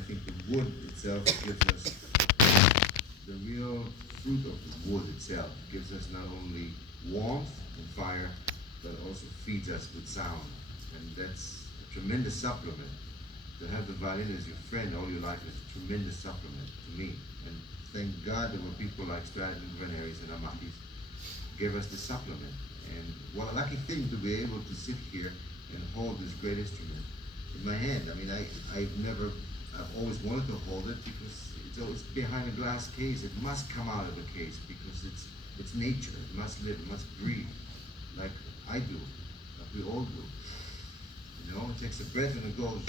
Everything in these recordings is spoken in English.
I think the wood itself gives us the real fruit of the wood itself. Gives us not only warmth and fire, but also feeds us with sound. And that's a tremendous supplement. To have the violin as your friend all your life is a tremendous supplement to me. And thank God there were people like Stratton, Veneris, and Amakis gave us the supplement. And what a lucky thing to be able to sit here and hold this great instrument in my hand. I mean, I've always wanted to hold it because it's always behind a glass case. It must come out of the case because it's nature. It must live, it must breathe, like I do, like we all do. You know, it takes a breath and it goes.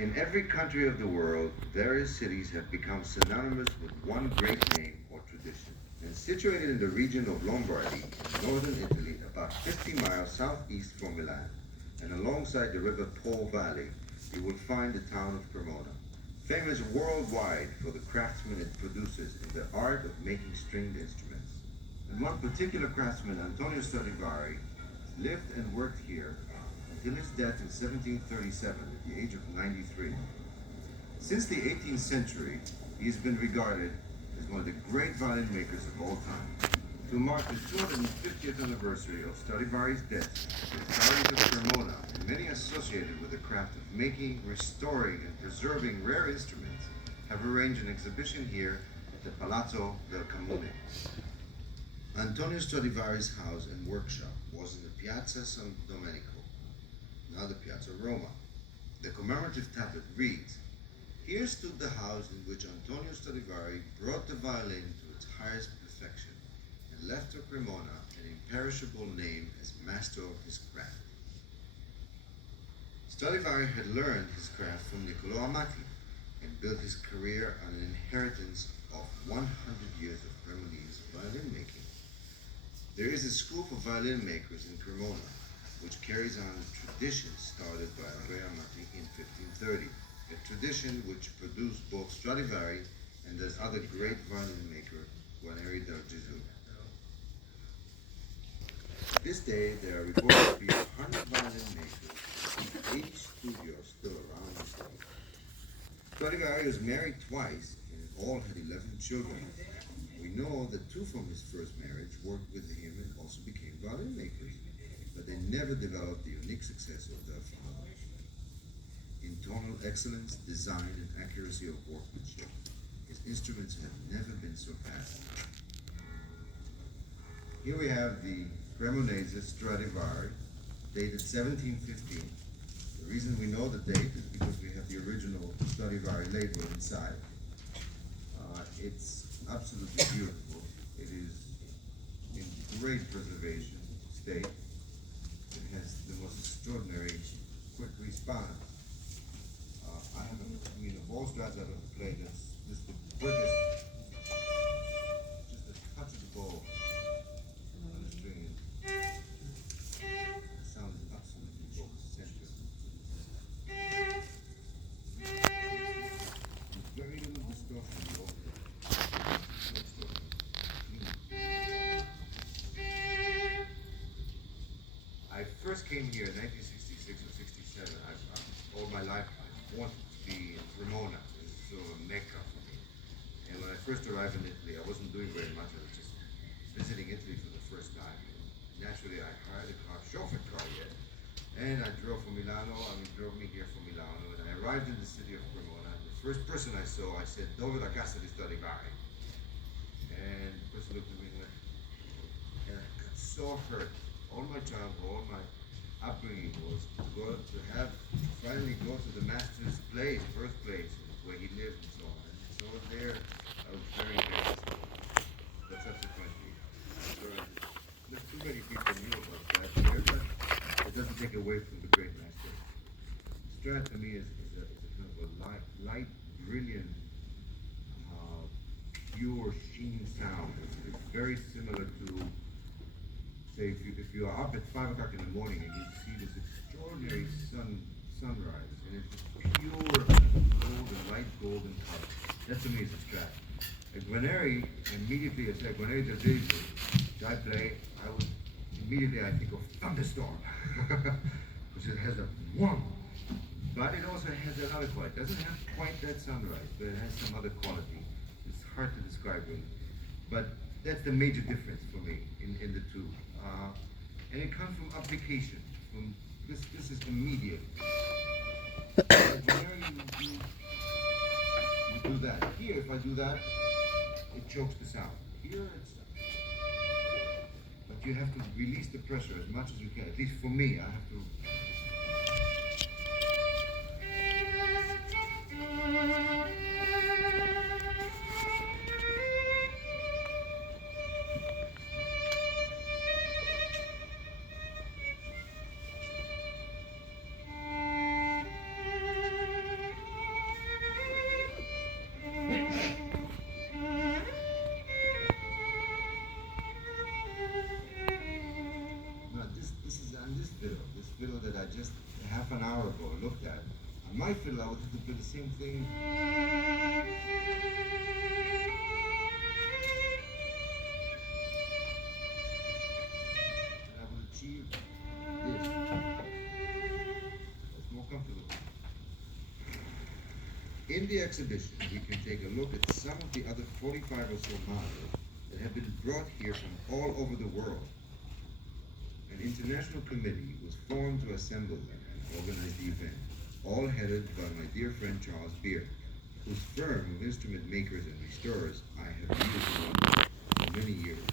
In every country of the world, various cities have become synonymous with one great name or tradition. And situated in the region of Lombardy, in northern Italy, about 50 miles southeast from Milan, and alongside the river Po Valley, you will find the town of Cremona, famous worldwide for the craftsmen it produces in the art of making stringed instruments. And one particular craftsman, Antonio Stradivari, lived and worked here until his death in 1737 at the age of 93. Since the 18th century, he has been regarded as one of the great violin makers of all time. To mark the 250th anniversary of Stradivari's death, the authorities of Cremona and many associated with the craft of making, restoring, and preserving rare instruments have arranged an exhibition here at the Palazzo del Comune. Antonio Stradivari's house and workshop was in the Piazza San Domenico, now the Piazza Roma. The commemorative tablet reads, "Here stood the house in which Antonio Stradivari brought the violin to its highest perfection and left to Cremona an imperishable name as master of his craft." Stradivari had learned his craft from Niccolò Amati and built his career on an inheritance of 100 years of Cremonese violin making. There is a school for violin makers in Cremona, which carries on a tradition started by Andrea Amati in 1530, a tradition which produced both Stradivari and this other great violin maker, Guarneri da Gesù. This day, there are reported to be 100 violin makers and 80 studios still around the state. Stradivari was married twice and all had 11 children. We know that 2 from his first marriage worked with him and also became violin makers, but they never developed the unique success of their father. In tonal excellence, design, and accuracy of workmanship, his instruments have never been surpassed. Here we have the Cremonese Stradivari, dated 1715. The reason we know the date is because we have the original Stradivari label inside. It's absolutely beautiful. It is in great preservation state. It has the most extraordinary quick response. Of all Strads I've ever played, this the quickest, just a touch of the bow on the string. The sound is absolutely both central. With very little distortion in the opening. I first came here in 1966 or 67. All my life I wanted to be in Cremona. It was sort of a mecca for me. And when I first arrived in Italy, I wasn't doing very much. I was just visiting Italy for the first time. Naturally, I hired a chauffeur car yet. And I drove from Milano. Drove me here from Milano. And I arrived in the city of Cremona. The first person I saw, I said, "Dove la casa di Stradivari?" And the person looked at me and I got so hurt. All my childhood, all my upbringing was to finally go to the master's birthplace, where he lived and so on. And so there, I was very disappointed. But subsequently, not too many people knew about that there, but it doesn't take away from the great master. Strat to me is a kind of a light, brilliant, pure sheen sound. It's very similar to, say, if you are up at 5 o'clock in the morning and you see this extraordinary sunrise, and it's just pure golden, light golden color. That to me is a Strat. At Guarneri, immediately I said, Guarneri da Gesù, which I play, I think of thunderstorm, because it has a one. But it also has another quality. It doesn't have quite that sunrise, but it has some other quality. It's hard to describe really. But that's the major difference for me in the two. And it comes from application. This is immediate. Whenever you do that. Here, if I do that, it chokes the sound. Here, it's... But you have to release the pressure as much as you can. At least for me, I have to... an hour ago and looked at, on my fiddle I would have to play the same thing. And I would achieve this. It's more comfortable. In the exhibition, we can take a look at some of the other 45 or so models that have been brought here from all over the world. An international committee was formed to assemble them and organize the event, all headed by my dear friend Charles Beer, whose firm of instrument makers and restorers I have used in London for many years.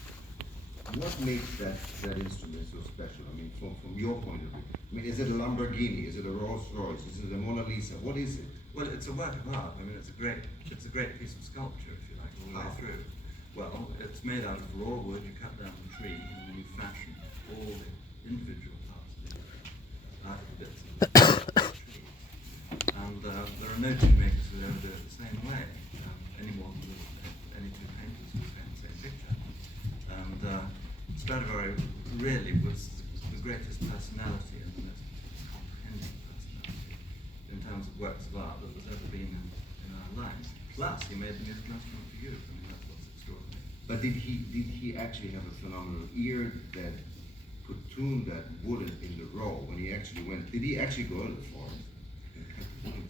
What makes that instrument so special? I mean, from your point of view. I mean, is it a Lamborghini? Is it a Rolls Royce? Is it a Mona Lisa? What is it? Well, it's a work of art. I mean, it's a great piece of sculpture, if you like, all the way through. Well, it's made out of raw wood. You cut down the tree, and then you fashion all the individual parts of the bits of the tree. And there are no two makers who ever do it the same way, any more than any two painters who paint the same picture. And Stradivari really was the greatest personality and the most comprehending personality in terms of works of art that was ever been in our lives. Plus, he made the musical instrument for you. I mean, that's what's extraordinary. But did he actually have a phenomenal ear that could tune that wood in the row when he actually went? Did he actually go to the forest?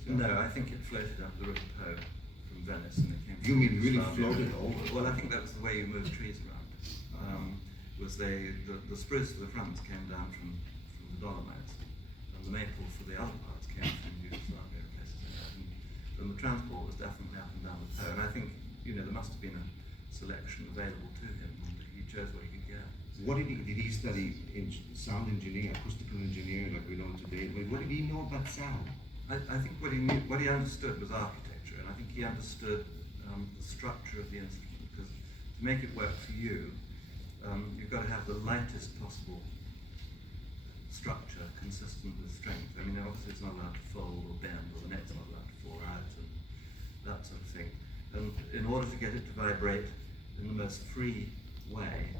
No, I think it floated up the River Po from Venice and it came. You mean really floated over? Well, I think that was the way you moved trees around. The spruce for the fronts came down from the Dolomites, and the maple for the other parts came from Yugoslavia and places like that. And the transport was definitely up and down the Po, and I think there must have been a selection available to him, and he chose what he could get. What did he study? Sound engineering, acoustical engineering, like we know today. What did he know about sound? I think what he understood was architecture, and I think he understood the structure of the instrument, because to make it work for you, you've got to have the lightest possible structure consistent with strength. I mean, obviously it's not allowed to fold or bend, or the neck's not allowed to fall out, and that sort of thing. And in order to get it to vibrate in the most free way,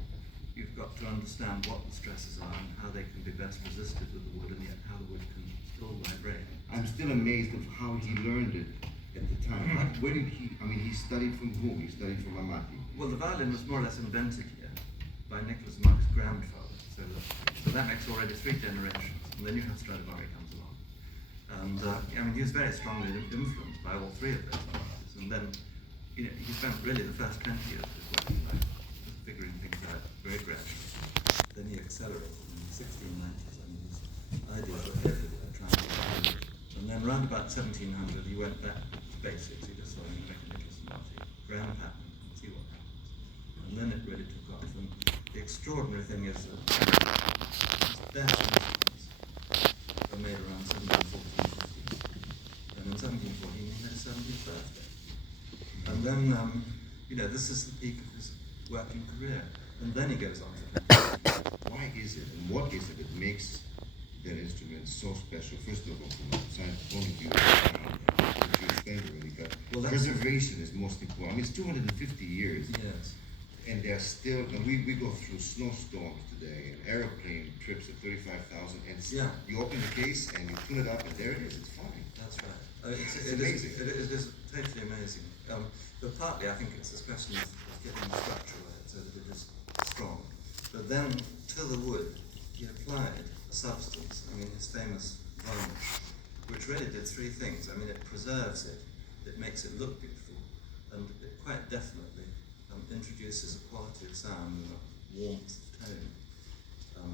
you've got to understand what the stresses are and how they can be best resisted with the wood, and yet how the wood can still vibrate. I'm still amazed of how he learned it at the time. Where did he studied from whom? He studied from Amati. Well, the violin was more or less invented here by Nicholas Mark's grandfather. So that makes already 3 generations. And then you have Stradivari comes along. And he was very strongly influenced by all 3 of those artists. And then, he spent really the first 20 years of his working life just figuring things out very gradually. Then he accelerated in the 1690s. I mean, his ideas were heavily trying to find. And then around about 1700, he went back to basics. He just saw Nicholas Marty, ground pattern, and see what happens. And then it really took off. And the extraordinary thing is that his best instruments were made around 1714. And in 1714, he had his 70th birthday. And then, this is the peak of his working career. And then he goes on to Why is it, and what is it that makes that instrument so special? First of all, from a science point of view, which you explained already, but preservation is most important. I mean, it's 250 years. Yes. And they're still, and we go through snowstorms today, and aeroplane trips at 35,000, and you open the case and you tune it up, and there it is, it's fine. That's right. It's amazing. It is totally amazing. But partly I think it's this question of getting the structure right so that it is strong. But then to the wood, he applied a substance, his famous varnish, which really did 3 things. It preserves it, it makes it look beautiful, and it quite definitely introduces a quality of sound and a warmth of tone,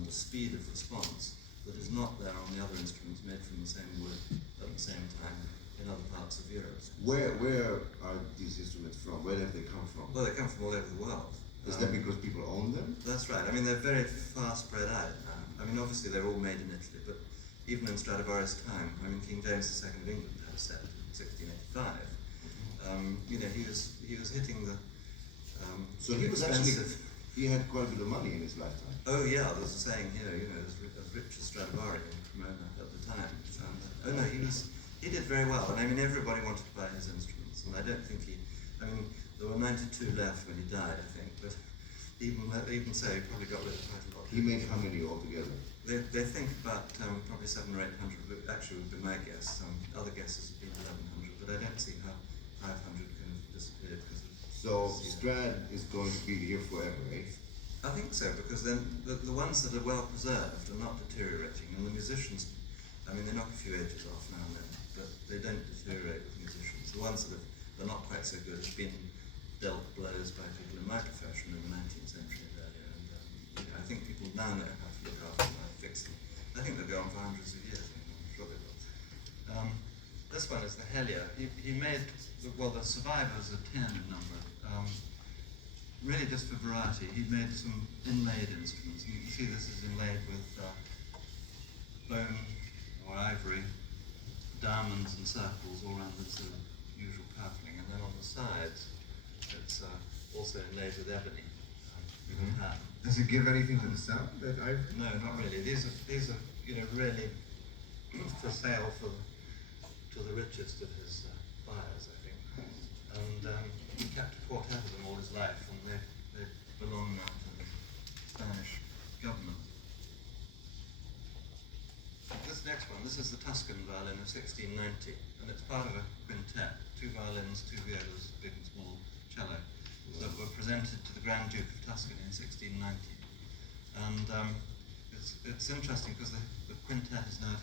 the speed of response that is not there on the other instruments made from the same wood at the same time in other parts of Europe. Where are these instruments from? Where have they come from? Well, they come from all over the world. Is that because people own them? That's right. They're very far spread out now. Obviously they're all made in Italy, but even in Stradivari's time, King James II of England had a set in 1685. He was hitting the so he was actually, he had quite a bit of money in his lifetime. Oh yeah, there's a saying here, as rich as Stradivari in Cremona at the time. He did very well, and everybody wanted to buy his instruments, and I don't think there were 92 left when he died, I think, but even so, he probably got rid of quite a lot. He made how many altogether? They think about probably 700 or 800, but actually would be my guess. Other guesses have been 1100, but I don't see how 500 kind of disappeared because of. So Strad is going to be here forever, eh? I think so, because then the ones that are well preserved are not deteriorating, and the musicians, I mean, they knock a few edges off now and then, but they don't deteriorate with musicians. The ones that are not quite so good have been dealt blows by people in my profession in the 19th century and earlier, and I think people now know how to look after them and fix them. I think they'll go on for hundreds of years, I'm sure they will. This one is the Helia. He made, the survivors are 10 in number. Really just for variety. He made some inlaid instruments. You can see this is inlaid with bone or ivory, diamonds and circles all around the sort of usual purfling. And then on the sides, it's also inlaid with ebony. Does it give anything to the sound, that ivory? No, not really. These are really for sale to the richest of his buyers, I think. And he kept a quartet of them all his life, and they belong now to the Spanish government. This next one, this is the Tuscan violin of 1690, and it's part of a quintet, 2 violins, 2 violas, big and small cello, that were presented to the Grand Duke of Tuscany in 1690. And it's interesting because the quintet is now.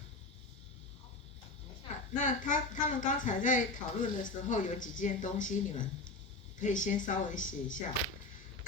那他们刚才在讨论的时候，有几件东西，你们可以先稍微写一下。